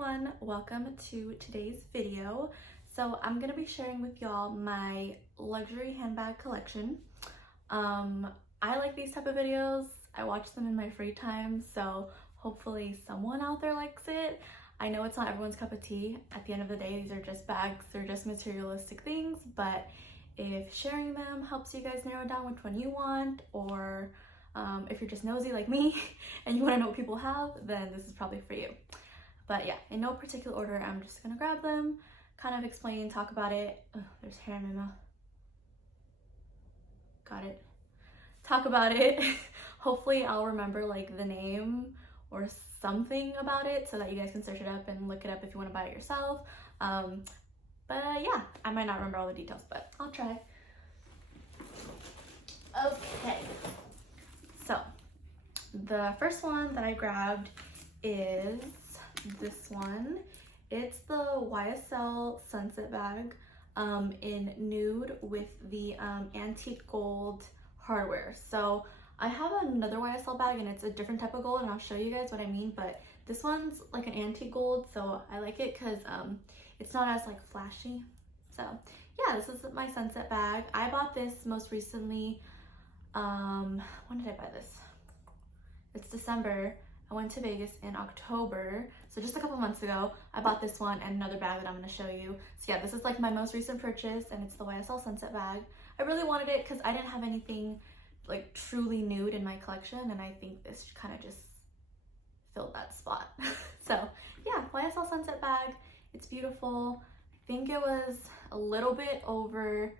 everyone, welcome to today's video. So I'm gonna be sharing with y'all my luxury handbag collection. I like these type of videos. I watch them in my free time, so hopefully someone out there likes it. I know it's not everyone's cup of tea. At the end of the day, these are just bags, they're just materialistic things, but if sharing them helps you guys narrow down which one you want, or if you're just nosy like me and you want to know what people have, then this is probably for you. But yeah, in no particular order, I'm just gonna grab them, kind of explain, talk about it. Oh, there's hair in my mouth. Got it. Talk about it. Hopefully I'll remember like the name or something about it so that you guys can search it up and look it up if you want to buy it yourself. Yeah, I might not remember all the details, but I'll try. Okay, so the first one that I grabbed is this one. It's the YSL Sunset bag in nude with the antique gold hardware. So I have another YSL bag and it's a different type of gold, and I'll show you guys what I mean, but this one's like an antique gold, so I like it because it's not as like flashy. So yeah, this is my Sunset bag. I bought this most recently. When did I buy this? It's December. I went to Vegas in October, so just a couple months ago. I bought this one and another bag that I'm going to show you. So yeah, this is like my most recent purchase, and it's the YSL Sunset bag. I really wanted it because I didn't have anything like truly nude in my collection, and I think this kind of just filled that spot. So yeah, YSL Sunset bag. It's beautiful. I think it was a little bit over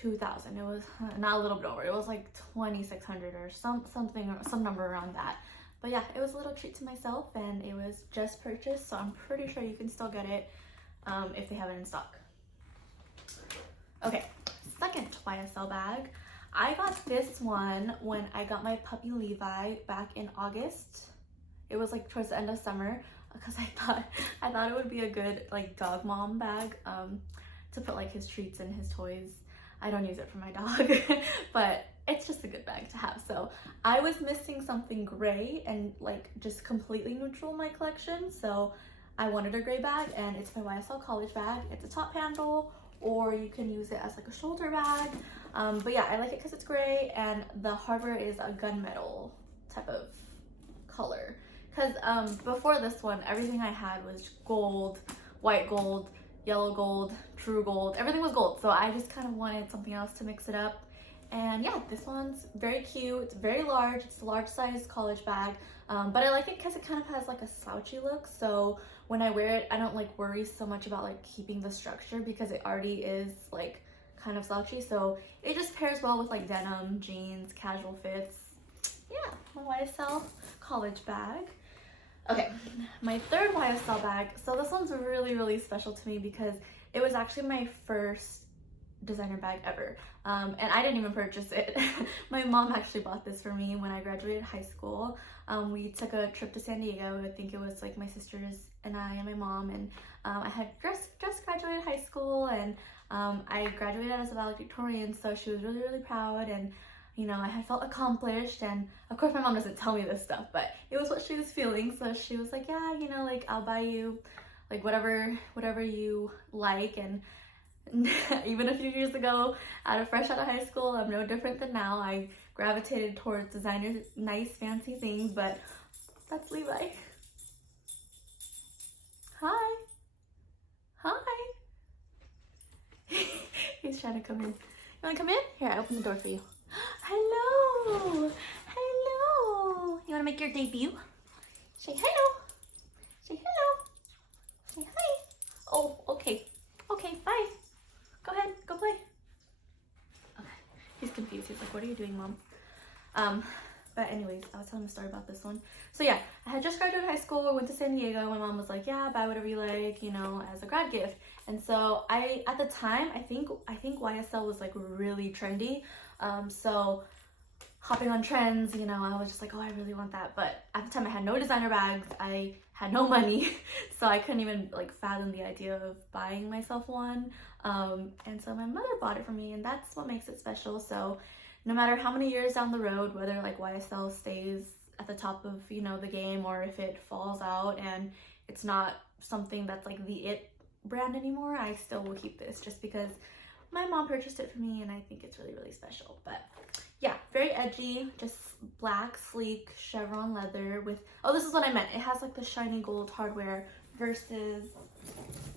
2,000. It was not a little bit over, it was like 2,600 or something, or some number around that. But yeah, it was a little treat to myself, and it was just purchased, so I'm pretty sure you can still get it if they have it in stock. Okay, second YSL bag. I got this one when I got my puppy Levi back in August. It was like towards the end of summer, because I thought it would be a good like dog mom bag to put like his treats and his toys. I don't use it for my dog, but it's just a good bag to have. So I was missing something gray and like just completely neutral in my collection, so I wanted a gray bag, and it's my YSL college bag. It's a top handle, or you can use it as like a shoulder bag. But yeah, I like it because it's gray, and the hardware is a gunmetal type of color. Because before this one, everything I had was gold, white gold, yellow gold, true gold, everything was gold, so I just kind of wanted something else to mix it up. And yeah, this one's very cute. It's very large. It's a large size college bag, but I like it because it kind of has like a slouchy look, so when I wear it I don't like worry so much about like keeping the structure because it already is like kind of slouchy, so it just pairs well with like denim, jeans, casual fits. Yeah, my YSL college bag. Okay, my third YSL bag. So this one's really special to me because it was actually my first designer bag ever, and I didn't even purchase it. My mom actually bought this for me when I graduated high school. We took a trip to San Diego. I think it was like my sisters and I and my mom, and I had just graduated high school, and I graduated as a valedictorian, so she was really proud, and you know, I had felt accomplished. And of course my mom doesn't tell me this stuff, but it was what she was feeling, so she was like, yeah, you know, like I'll buy you like whatever you like. And even a few years ago, fresh out of high school, I'm no different than now. I gravitated towards designer, nice, fancy things, but that's Levi. Hi. Hi. He's trying to come in. You wanna come in? Here, I open the door for you. Hello. Hello. You wanna make your debut? Say hello. Say hello. Say hi. Oh, okay. Okay, bye. Go ahead, go play. Okay, he's confused. He's like, what are you doing, Mom? But anyways, I was telling a story about this one. So yeah, I had just graduated high school, went to San Diego. My mom was like, yeah, buy whatever you like, you know, as a grad gift. And so at the time, I think YSL was like really trendy. So hopping on trends, you know, I was just like, oh, I really want that. But at the time I had no designer bags, I had no money, so I couldn't even like fathom the idea of buying myself one. And so my mother bought it for me, and that's what makes it special. So no matter how many years down the road, whether like YSL stays at the top of, you know, the game, or if it falls out and it's not something that's like the it brand anymore, I still will keep this just because my mom purchased it for me and I think it's really, really special. But yeah, very edgy, just black, sleek chevron leather with, oh, this is what I meant. It has like the shiny gold hardware versus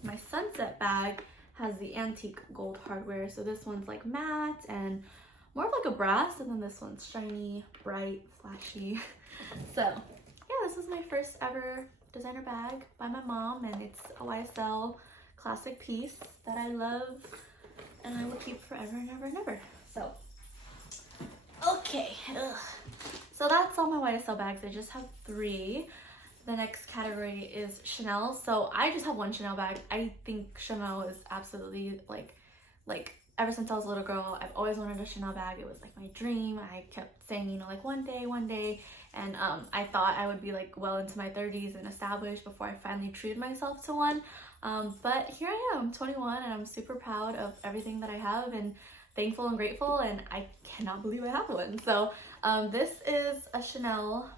my Sunset bag has the antique gold hardware. So this one's like matte and more of like a brass, and then this one's shiny, bright, flashy. So yeah, this is my first ever designer bag by my mom, and it's a YSL classic piece that I love and I will keep forever and ever and ever. So okay, so that's all my YSL bags. I just have 3. The next category is Chanel. So I just have one Chanel bag. I think Chanel is absolutely like ever since I was a little girl, I've always wanted a Chanel bag. It was like my dream. I kept saying, you know, like one day. And I thought I would be like well into my 30s and established before I finally treated myself to one. But here I am, 21, and I'm super proud of everything that I have and thankful and grateful, and I cannot believe I have one. So this is a Chanel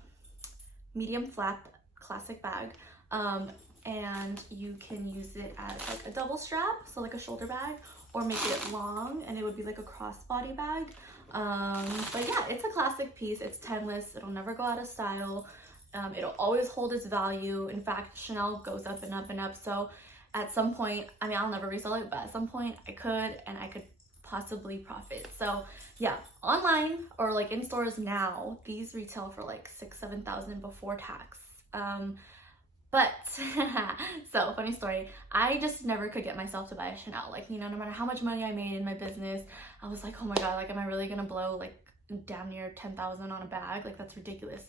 medium flap classic bag, and you can use it as like a double strap, so like a shoulder bag, or make it long and it would be like a crossbody bag. But yeah, it's a classic piece. It's timeless. It'll never go out of style. It'll always hold its value. In fact, Chanel goes up and up and up. So at some point, I mean, I'll never resell it, but at some point I could, and I could possibly profit. So yeah, online or like in stores now, these retail for like 6,000-7,000 before tax. But so funny story, I just never could get myself to buy a Chanel. Like, you know, no matter how much money I made in my business, I was like, oh my god, like, am I really gonna blow like damn near 10,000 on a bag? Like, that's ridiculous.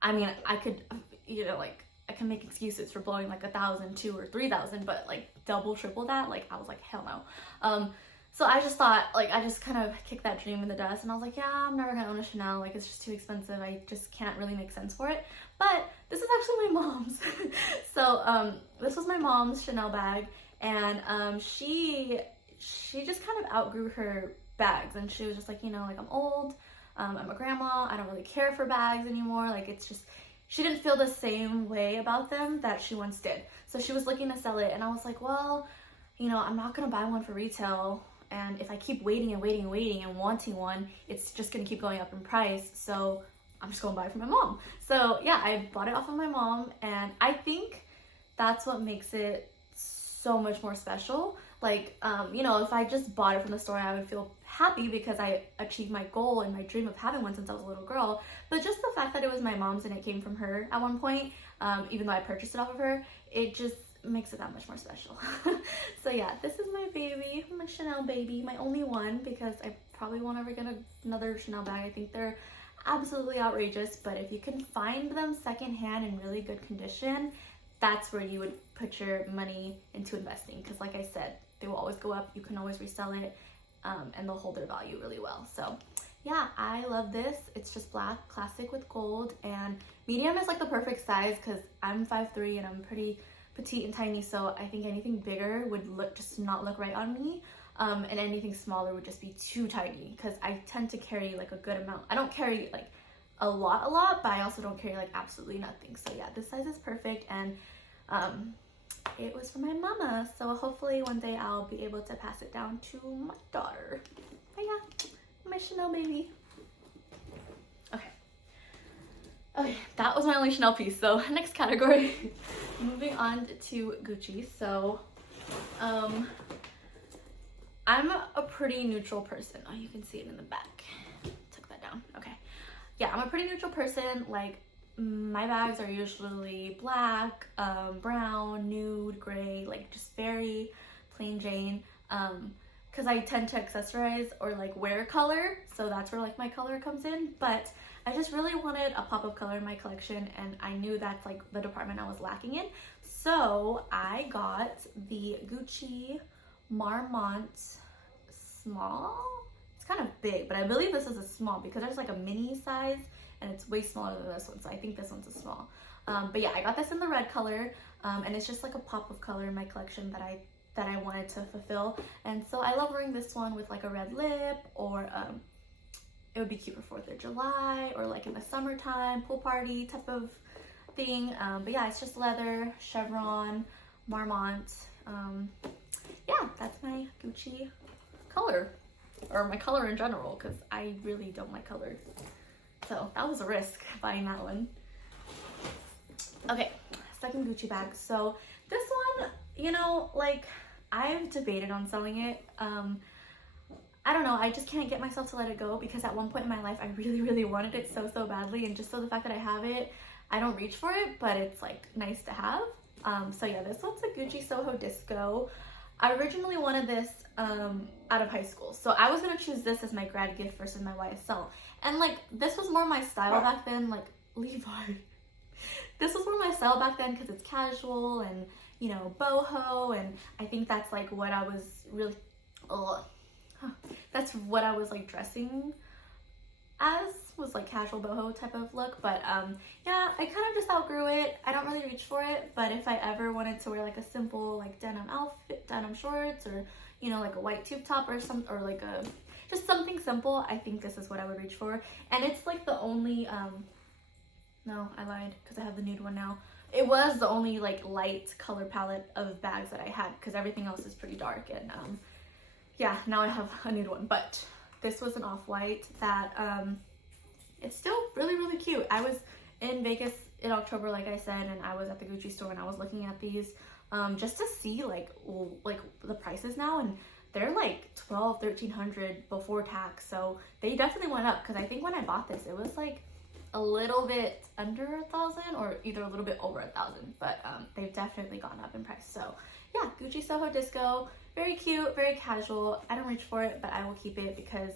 I mean, I could, you know, like, I can make excuses for blowing like 1,000, 2,000 or 3,000, but like double, triple that, like, I was like, hell no. So I just thought, like, I just kind of kicked that dream in the dust, and I was like, yeah, I'm never gonna own a Chanel. Like, it's just too expensive. I just can't really make sense for it. But this is actually my mom's. So this was my mom's Chanel bag, and she just kind of outgrew her bags, and she was just like, you know, like, I'm old, I'm a grandma, I don't really care for bags anymore. Like, it's just, she didn't feel the same way about them that she once did. So she was looking to sell it, and I was like, well, you know, I'm not gonna buy one for retail. And if I keep waiting and wanting one, it's just gonna keep going up in price. So I'm just gonna buy it from my mom. So yeah, I bought it off of my mom, and I think that's what makes it so much more special. Like, you know, if I just bought it from the store, I would feel happy because I achieved my goal and my dream of having one since I was a little girl. But just the fact that it was my mom's and it came from her at one point, even though I purchased it off of her, it just makes it that much more special. So yeah, this is my baby, my Chanel baby, my only one, because I probably won't ever get another Chanel bag. I think they're absolutely outrageous, but if you can find them secondhand in really good condition, that's where you would put your money into investing, because like I said, they will always go up. You can always resell it, and they'll hold their value really well. So yeah, I love this. It's just black, classic with gold, and medium is like the perfect size because I'm 5'3" and I'm pretty petite and tiny, so I think anything bigger would not look right on me, and anything smaller would just be too tiny, because I tend to carry like a good amount. I don't carry like a lot, but I also don't carry like absolutely nothing. So yeah, this size is perfect, and it was for my mama, so hopefully one day I'll be able to pass it down to my daughter. But yeah, my Chanel baby. Okay, that was my only Chanel piece. So next category, moving on to Gucci. So I'm a pretty neutral person. Oh, you can see it in the back. Took that down. Okay. Yeah, I'm a pretty neutral person. Like, my bags are usually black, brown, nude, gray, like just very plain Jane. Because I tend to accessorize or like wear color, so that's where like my color comes in. But I just really wanted a pop of color in my collection, and I knew that's like the department I was lacking in. So I got the Gucci Marmont small. It's kind of big, but I believe this is a small because there's like a mini size and it's way smaller than this one. So I think this one's a small. But yeah, I got this in the red color, and it's just like a pop of color in my collection that I wanted to fulfill. And so I love wearing this one with like a red lip, or it would be cute for 4th of July, or like in the summertime pool party type of thing. But yeah, it's just leather, chevron, marmont. Yeah, that's my Gucci color, or my color in general, because I really don't like color. So that was a risk buying that one. Okay, second Gucci bag. So this one, you know, like, I've debated on selling it. I don't know, I just can't get myself to let it go, because at one point in my life I really, really wanted it so badly, and just so the fact that I have it, I don't reach for it, but it's like nice to have. So yeah, this one's a Gucci Soho Disco. I originally wanted this out of high school, so I was gonna choose this as my grad gift versus my YSL, and like, this was more my style back then. Like, Levi, this was more my style back then because it's casual and, you know, boho, and I think that's like what I was really that's what I was like dressing as, was like casual boho type of look. But yeah, I kind of just outgrew it. I don't really reach for it, but if I ever wanted to wear like a simple like denim outfit, denim shorts, or, you know, like a white tube top or some, or like a just something simple, I think this is what I would reach for. And it's like the only no, I lied, because I have the nude one now. It was the only like light color palette of bags that I had, because everything else is pretty dark. And yeah, now I have a nude one, but this was an off-white that it's still really, really cute. I was in Vegas in October, like I said, and I was at the Gucci store and I was looking at these just to see like the prices now, and they're like $1,200-1,300 before tax. So they definitely went up, because I think when I bought this, it was like a little bit under 1,000 or either a little bit over 1,000, but they've definitely gone up in price. So yeah, Gucci Soho Disco, very cute, very casual. I don't reach for it, but I will keep it because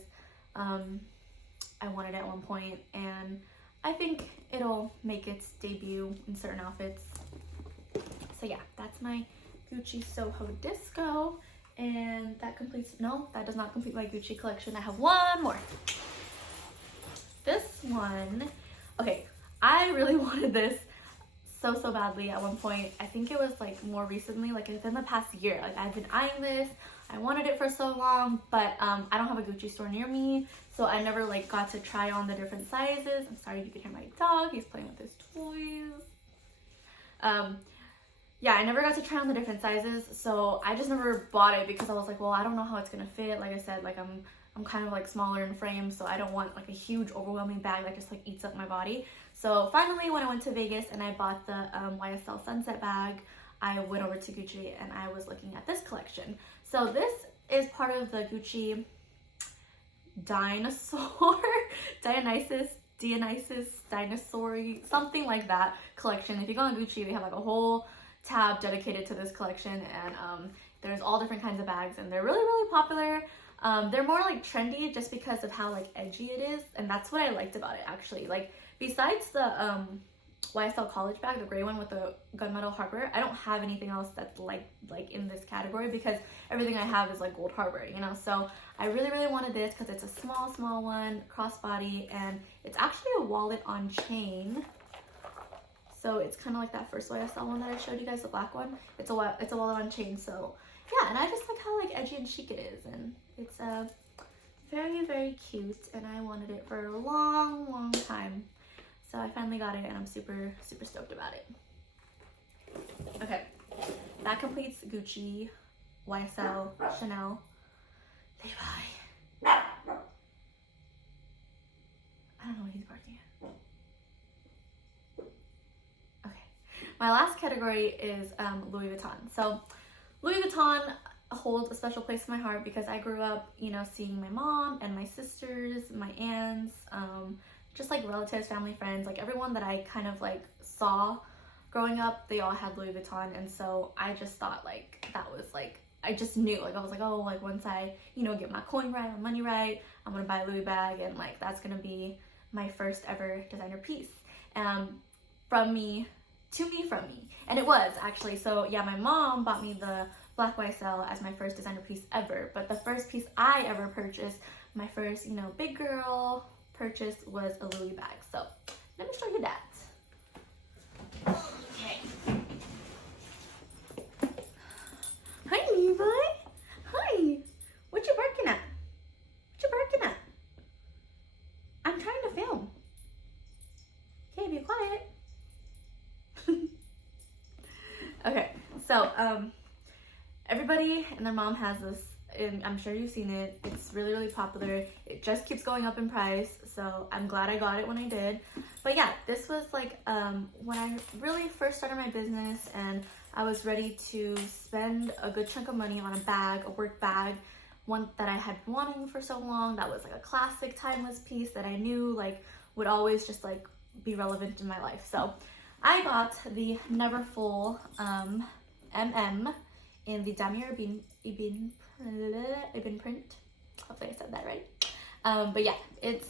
I wanted it at one point, and I think it'll make its debut in certain outfits. So yeah, that's my Gucci Soho Disco, and that completes, no, that does not complete my Gucci collection. I have one more. This one, okay, I really wanted this so badly at one point. I think it was like more recently, like within the past year. Like, I've been eyeing this, I wanted it for so long, but I don't have a Gucci store near me, so I never like got to try on the different sizes. I'm sorry, you can hear my dog, he's playing with his toys. Yeah, I never got to try on the different sizes, so I just never bought it, because I was like, well, I don't know how it's gonna fit. Like I said, like I'm kind of like smaller in frame, so I don't want like a huge overwhelming bag that just like eats up my body. So finally, when I went to Vegas and I bought the YSL Sunset bag, I went over to Gucci and I was looking at this collection. So this is part of the Gucci Dinosaur, Dionysus, Dinosaur, something like that collection. If you go on Gucci, they have like a whole tab dedicated to this collection, and there's all different kinds of bags, and they're really, really popular. They're more like trendy just because of how like edgy it is, and that's what I liked about it actually. Like, besides the YSL college bag, the gray one with the gunmetal hardware, I don't have anything else that's like in this category, because everything I have is like gold hardware, you know. So I really, really wanted this because it's a small one, crossbody, and it's actually a wallet on chain. So it's kind of like that first YSL one that I showed you guys, the black one. It's a wallet on chain. So yeah, and I just like how like edgy and chic it is, and it's very, very cute, and I wanted it for a long time. So I finally got it, and I'm super, super stoked about it. Okay, that completes Gucci, YSL, Chanel, Levi. I don't know what he's barking at. Okay, my last category is Louis Vuitton. So Louis Vuitton holds a special place in my heart, because I grew up, you know, seeing my mom and my sisters, my aunts, just like relatives, family, friends, like everyone that I kind of like saw growing up, they all had Louis Vuitton. And so I just thought like that was like, I just knew, like I was like, oh, like once I, you know, get my coin right, my money right, I'm gonna buy a Louis bag, and like that's gonna be my first ever designer piece. From me, and it was actually. So yeah, my mom bought me the black YSL as my first designer piece ever, but the first piece I ever purchased, my first, you know, big girl purchase, was a Louis bag. So let me show you that. Okay. Hi, Levi. Hi. What you barking at? What you barking at? I'm trying to film. Okay, be quiet. Okay, so everybody and their mom has this, and I'm sure you've seen it. It's really, really popular. It just keeps going up in price, so I'm glad I got it when I did. But yeah, this was like when I really first started my business and I was ready to spend a good chunk of money on a bag, a work bag, one that I had been wanting for so long, that was like a classic timeless piece that I knew like would always just like be relevant in my life. So I got the Never Full MM in the Damier Ibn print. Hopefully I said that right. But yeah, it's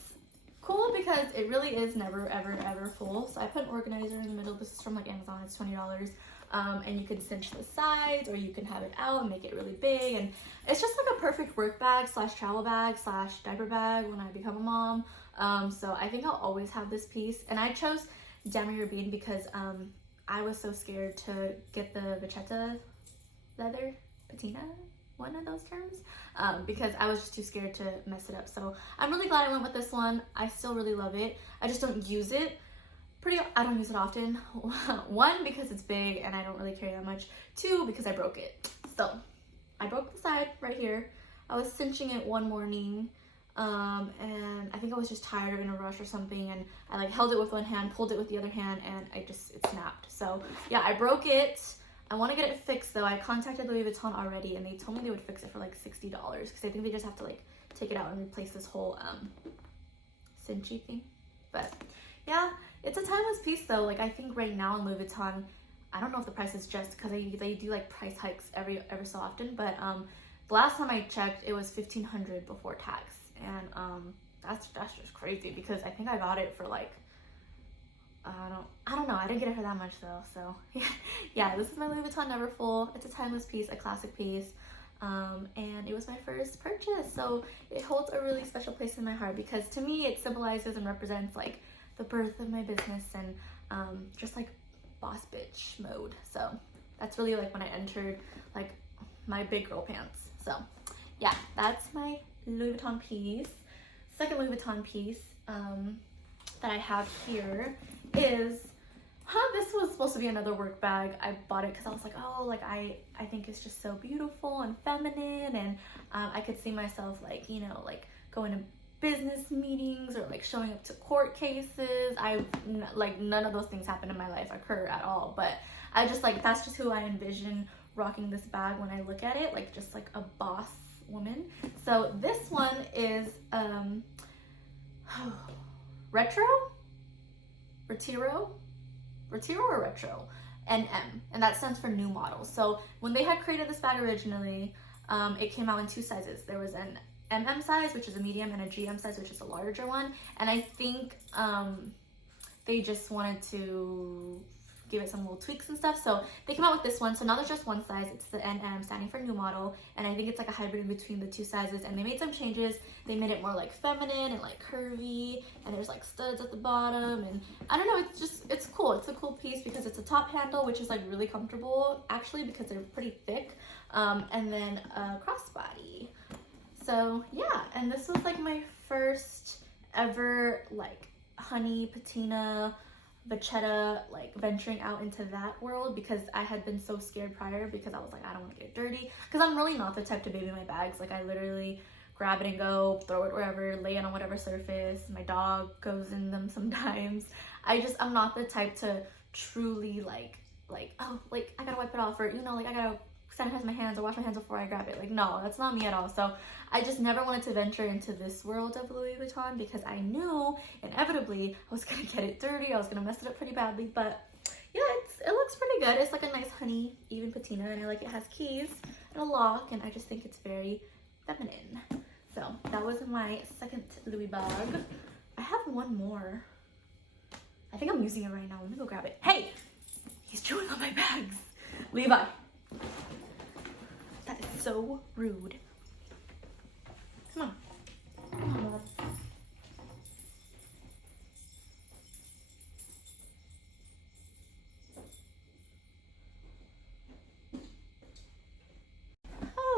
cool because it really is never ever full. So I put an organizer in the middle. This is from like Amazon. It's $20. And you can cinch the sides or you can have it out and make it really big, and it's just like a perfect work bag slash travel bag slash diaper bag when I become a mom. So I think I'll always have this piece, and I chose Damier Bean because I was so scared to get the vachetta leather patina, one of those terms, because I was just too scared to mess it up. So I'm really glad I went with this one. I still really love it. I just don't use it I don't use it often. One, because it's big and I don't really carry that much. Two, because I broke it. So I broke the side right here. I was cinching it one morning, and I think I was just tired or in a rush or something, and I like held it with one hand, pulled it with the other hand, and it snapped. So yeah, I broke it. I want to get it fixed though. I contacted Louis Vuitton already, and they told me they would fix it for like $60 because I think they just have to like take it out and replace this whole cinchy thing. But yeah, it's a timeless piece though. Like I think right now in Louis Vuitton, I don't know if the price is just because they do like price hikes every so often, but the last time I checked, it was $1,500 before tax, and that's just crazy because I think I got it for like I don't know. I didn't get it for that much though. So yeah, this is my Louis Vuitton Never Full. It's a timeless piece, a classic piece. And it was my first purchase, so it holds a really special place in my heart because to me it symbolizes and represents like the birth of my business and just like boss bitch mode. So that's really like when I entered like my big girl pants. So yeah, that's my Louis Vuitton piece. Second Louis Vuitton piece that I have here is this was supposed to be another work bag. I bought it because I was like, oh, like I think it's just so beautiful and feminine, and I could see myself like, you know, like going to business meetings or like showing up to court cases. Like none of those things happen in my life occur at all, but I just like, that's just who I envision rocking this bag when I look at it, like just like a boss woman. So this one is retro or retro, NM, and that stands for new model. So when they had created this bag originally, it came out in two sizes. There was an MM size, which is a medium, and a GM size, which is a larger one. And I think they just wanted to give it some little tweaks and stuff. So they came out with this one. So now there's just one size. It's the NM, standing for new model. And I think it's like a hybrid in between the two sizes. And they made some changes. They made it more like feminine and like curvy. And there's like studs at the bottom. And I don't know, it's cool. It's a cool piece because it's a top handle, which is like really comfortable actually because they're pretty thick. And then a crossbody. So yeah, and this was like my first ever like honey patina vachetta, like venturing out into that world because I had been so scared prior because I was like, I don't want to get dirty, because I'm really not the type to baby my bags. Like I literally grab it and go, throw it wherever, lay it on whatever surface. My dog goes in them sometimes. I'm not the type to truly like oh, like I gotta wipe it off, or you know, like I gotta sanitize my hands or wash my hands before I grab it. Like no, that's not me at all. So I just never wanted to venture into this world of Louis Vuitton because I knew inevitably I was gonna get it dirty. I was gonna mess it up pretty badly. But yeah, it looks pretty good. It's like a nice honey even patina, and I like it has keys and a lock, and I just think it's very feminine. So that was my second Louis bag. I have one more. I think I'm using it right now. Let me go grab it. Hey, he's chewing on my bags. Levi. That is so rude. Come on. Come on, Mom.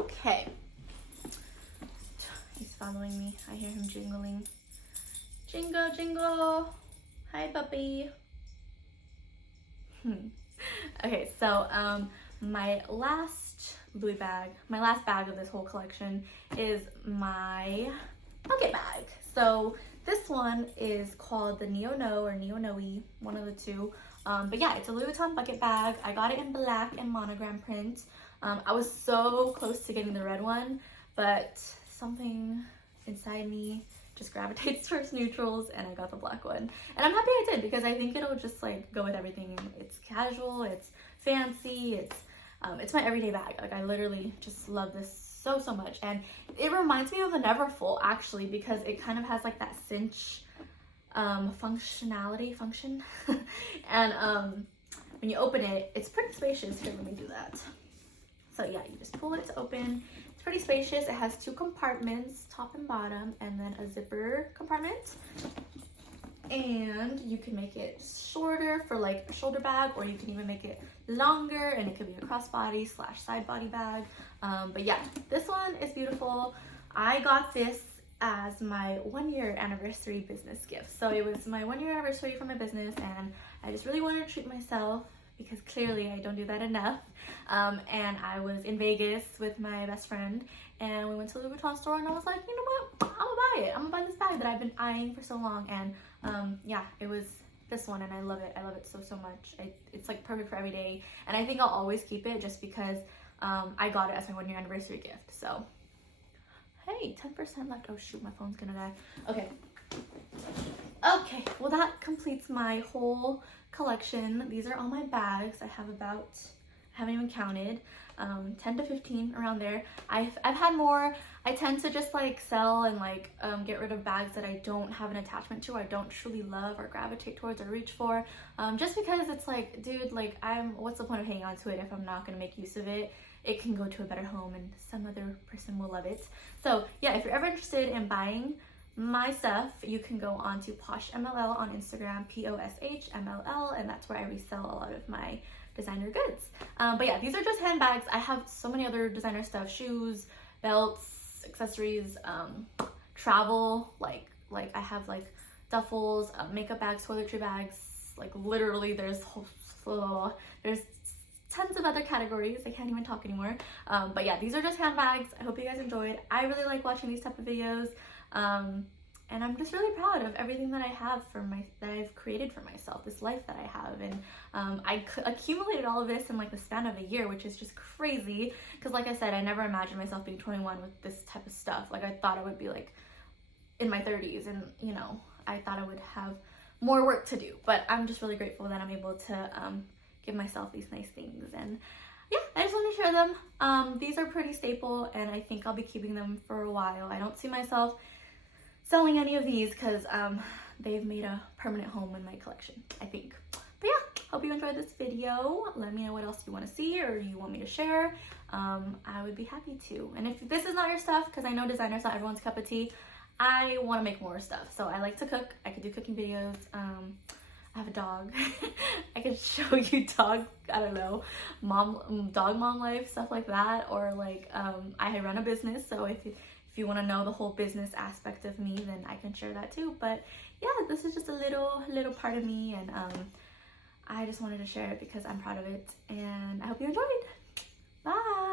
Okay. He's following me. I hear him jingling. Jingle, jingle. Hi, puppy. Okay, so my last bag of this whole collection is my bucket bag. So this one is called the Neo No or Neo Noe, one of the two. But yeah, it's a Louis Vuitton bucket bag. I got it in black and monogram print. I was so close to getting the red one, but something inside me just gravitates towards neutrals, and I got the black one. And I'm happy I did, because I think it'll just like go with everything. It's casual, it's fancy, it's my everyday bag. Like, I literally just love this so much. And it reminds me of a Neverfull, actually, because it kind of has like that cinch function. And when you open it, it's pretty spacious. Here, let me do that. So yeah, you just pull it to open. It's pretty spacious. It has 2 compartments, top and bottom, and then a zipper compartment. And you can make it shorter for like a shoulder bag, or you can even make it longer, and it could be a crossbody / side body bag. But yeah, this one is beautiful. I got this as my 1-year anniversary business gift. So it was my 1-year anniversary for my business, and I just really wanted to treat myself, because clearly I don't do that enough. And I was in Vegas with my best friend, and we went to the Louis Vuitton store, and I was like, you know what, I'm gonna buy it. I'm gonna buy this bag that I've been eyeing for so long. And yeah, it was this one, and I love it. I love it so much. It's like perfect for every day, and I think I'll always keep it, just because I got it as my 1-year anniversary gift. So hey, 10% left. Oh shoot, my phone's gonna die. Okay, well, that completes my whole collection. These are all my bags. I have about, I haven't even counted, 10 to 15 around there. I've had more. I tend to just like sell and like get rid of bags that I don't have an attachment to, I don't truly love or gravitate towards or reach for, just because it's like, dude, like, what's the point of hanging on to it if I'm not gonna make use of it? It can go to a better home, and some other person will love it. So yeah, if you're ever interested in buying my stuff, you can go on to PoshMLL on Instagram, POSHMLL, and that's where I resell a lot of my designer goods. But yeah, these are just handbags. I have so many other designer stuff: shoes, belts, accessories, travel, like I have like duffels, makeup bags, toiletry bags, like literally there's tons of other categories. I can't even talk anymore. But yeah, these are just handbags. I hope you guys enjoyed. I really like watching these type of videos. And I'm just really proud of everything that I have that I've created for myself, this life that I have. And I accumulated all of this in like the span of a year, which is just crazy. Because like I said, I never imagined myself being 21 with this type of stuff. Like, I thought I would be like in my 30s, and you know, I thought I would have more work to do. But I'm just really grateful that I'm able to give myself these nice things. And yeah, I just want to share them. These are pretty staple, and I think I'll be keeping them for a while. I don't see myself selling any of these, because they've made a permanent home in my collection, I think. But yeah, hope you enjoyed this video. Let me know what else you want to see or you want me to share. I would be happy to. And if this is not your stuff, because I know designer's not everyone's cup of tea, I want to make more stuff. So I like to cook. I could do cooking videos. I have a dog. I could show you dog, I don't know, dog mom life, stuff like that. Or like, I run a business, so if you want to know the whole business aspect of me, then I can share that too. But yeah, this is just a little part of me, and I just wanted to share it because I'm proud of it, and I hope you enjoyed. Bye.